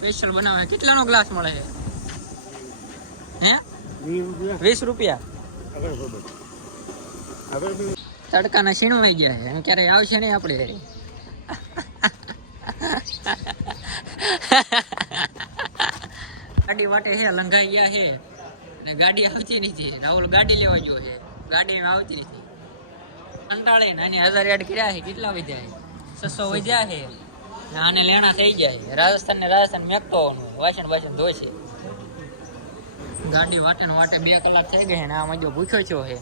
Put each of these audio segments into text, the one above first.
Special બનાવે. કેટલાનો glass મળે છે? હે 20 રૂપિયા. તડકાના સીણવાઈ ગયા છે અને ક્યારે આવશે નહીં આપણે. ગાડી માટે છે લંઘાઈ ગયા છે અને ગાડી આવતી નથી. રાહુલ ગાડી લેવા ગયો છે, ગાડીમાં આવતી નથી. કંટાળે ને આને 1000 એડ કર્યા છે. કેટલા વધ્યા છે? 600 વધ્યા છે. આને લેણા થઈ જાય. રાજસ્થાન મેકતો વાસણ ધોશે. ગાડી વાટે ને વાટે 2 કલાક થઈ ગઈ ને આમાં જો ભૂખ્યો છો છે.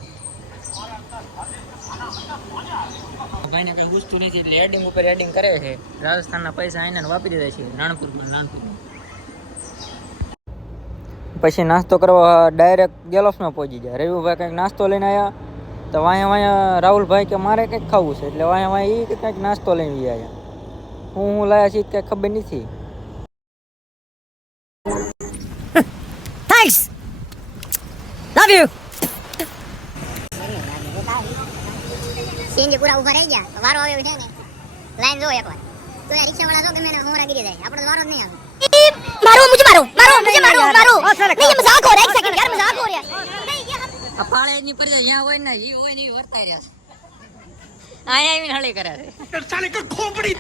ભાઈને કઈ ગુસ્તું નથી એટલે એડિંગ ઉપર એડિંગ કરે છે. રાજસ્થાનના પૈસા આઈને વાપરી દે છે નાનપુર. પછી નાસ્તો કરવા ડાયરેક્ટ ગેલોફમાં પહોંચી જાય. રવિભાઈ કંઈક નાસ્તો લઈને આવ્યા તો વાયા રાહુલભાઈ કે મારે કંઈક ખાવું છે એટલે વાયા એ કંઈક નાસ્તો લઈને આવ્યા. હું લાયા છીએ કંઈ ખબર નથી. Thanks. Love you. સીએનજી પૂરા ઉભા રહી ગયા તો વારો આવ્યો છે ને લાઈન જો એકવાર તો યાર રિક્ષા વાળા જો ગમે ને હોરા ગીરી જાય. આપણો વારો જ નહીં આવે. मारो मुझे नहीं ये मजाक हो रहा है. एक सेकंड यार मजाक हो रहा है. આ પાળે ની પર જ્યાં હોય ને ઈ હોય ને ઈ વર્તાઈ રહ્યા છે. આયા આવીને હળી કરે છે. साले का खोपड़ी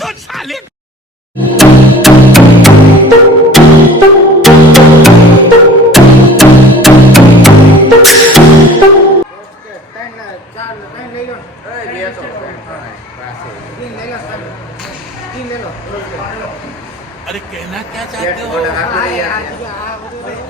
तोड़ साले. अरे कहना क्या चाहते हो?